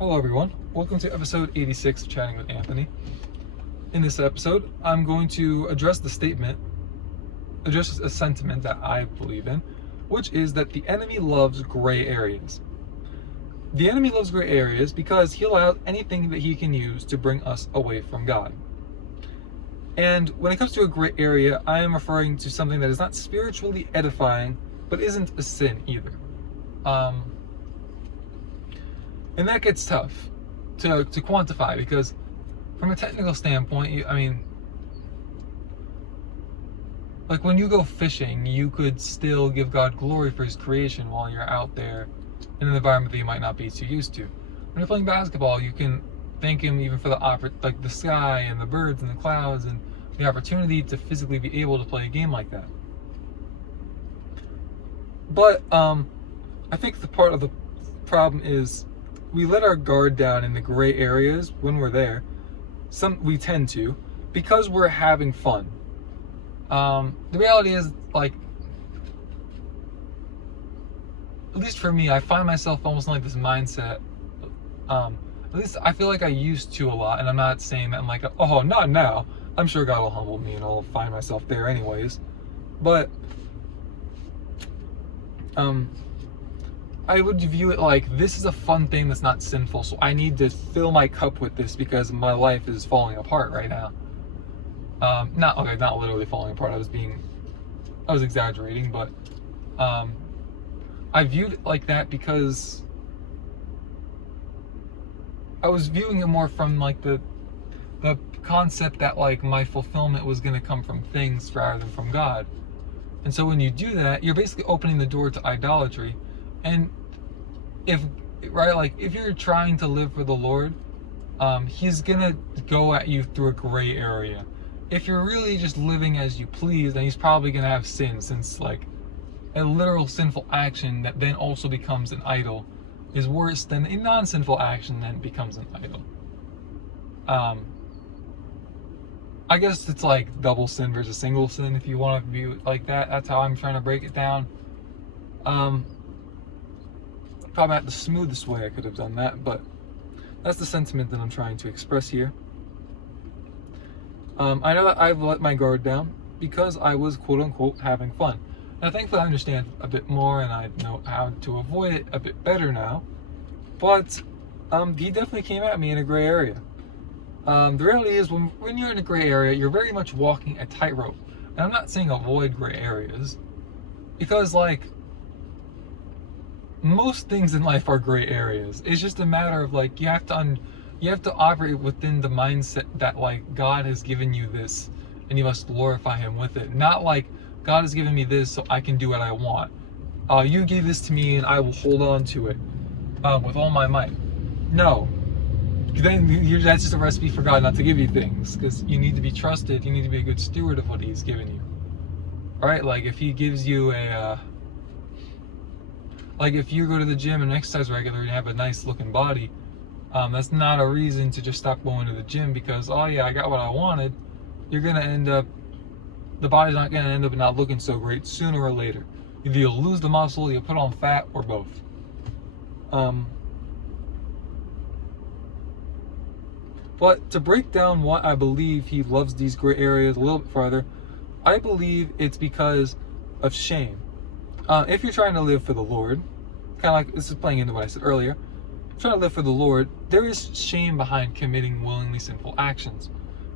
Hello everyone, welcome to episode 86 of Chatting with Anthony. In this episode, I'm going to address a sentiment that I believe in, which is that the enemy loves gray areas. The enemy loves gray areas because he allows anything that he can use to bring us away from God. And when it comes to a gray area, I am referring to something that is not spiritually edifying, but isn't a sin either. And that gets tough to quantify because from a technical standpoint, like when you go fishing, you could still give God glory for his creation while you're out there in an environment that you might not be too used to. When you're playing basketball, you can thank him even for the sky and the birds and the clouds and the opportunity to physically be able to play a game like that. But I think the part of the problem is we let our guard down in the gray areas when we're there. We tend to, because we're having fun. The reality is, like, at least for me, I find myself almost in like this mindset. At least I feel like I used to a lot, and I'm not saying that I'm like, oh, not now. I'm sure God will humble me and I'll find myself there anyways. But I would view it like, this is a fun thing that's not sinful, so I need to fill my cup with this because my life is falling apart right now. Not literally falling apart. I was exaggerating, but I viewed it like that because I was viewing it more from like the concept that like my fulfillment was going to come from things rather than from God. And so when you do that, you're basically opening the door to idolatry. And if you're trying to live for the Lord, he's gonna go at you through a gray area. If you're really just living as you please, then he's probably gonna have sin, since like a literal sinful action that then also becomes an idol is worse than a non-sinful action that becomes an idol. I guess it's like double sin versus single sin, if you want to view it like that. That's how I'm trying to break it down. Probably not the smoothest way I could have done that, but that's the sentiment that I'm trying to express here. I know that I've let my guard down because I was quote-unquote having fun. And thankfully I understand a bit more and I know how to avoid it a bit better now. But he definitely came at me in a gray area. The reality is, when you're in a gray area, you're very much walking a tightrope. And I'm not saying avoid gray areas, because like most things in life are gray areas. It's just a matter of like you have to operate within the mindset that like God has given you this and you must glorify him with it. Not like God has given me this so I can do what I want. You gave this to me and I will hold on to it with all my might. No. Then that's just a recipe for God not to give you things, because you need to be trusted. You need to be a good steward of what he's given you. Alright, like if he gives you like if you go to the gym and exercise regularly and have a nice looking body, that's not a reason to just stop going to the gym because, oh yeah, I got what I wanted. You're gonna end up, the body's not gonna end up not looking so great sooner or later. Either you'll lose the muscle, you'll put on fat, or both. But to break down why I believe he loves these gray areas a little bit farther, I believe it's because of shame. If you're trying to live for the Lord, kind of like, this is playing into what I said earlier, trying to live for the Lord, there is shame behind committing willingly sinful actions,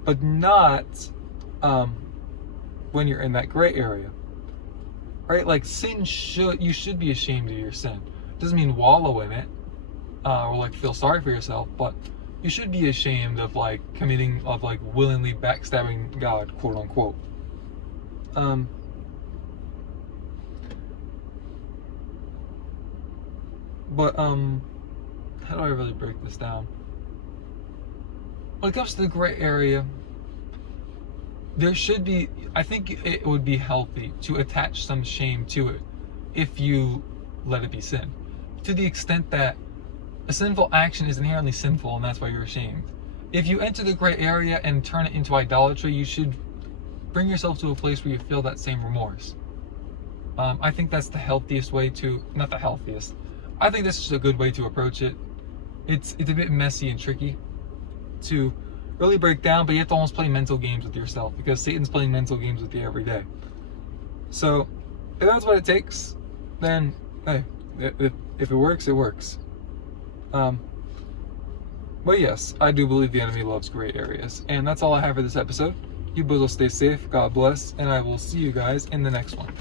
but not when you're in that gray area. Right? Like you should be ashamed of your sin. Doesn't mean wallow in it or like feel sorry for yourself, but you should be ashamed of like willingly backstabbing God, quote unquote. But how do I really break this down? When it comes to the gray area, there should be, I think it would be healthy to attach some shame to it if you let it be sin. To the extent that a sinful action is inherently sinful and that's why you're ashamed. If you enter the gray area and turn it into idolatry, you should bring yourself to a place where you feel that same remorse. I think that's the healthiest way to, not the healthiest, I think this is a good way to approach it. it's a bit messy and tricky to really break down, but you have to almost play mental games with yourself because Satan's playing mental games with you every day. So if that's what it takes, then hey, if it works, it works. But yes, I do believe the enemy loves gray areas. And that's all I have for this episode. You both will stay safe, God bless, and I will see you guys in the next one.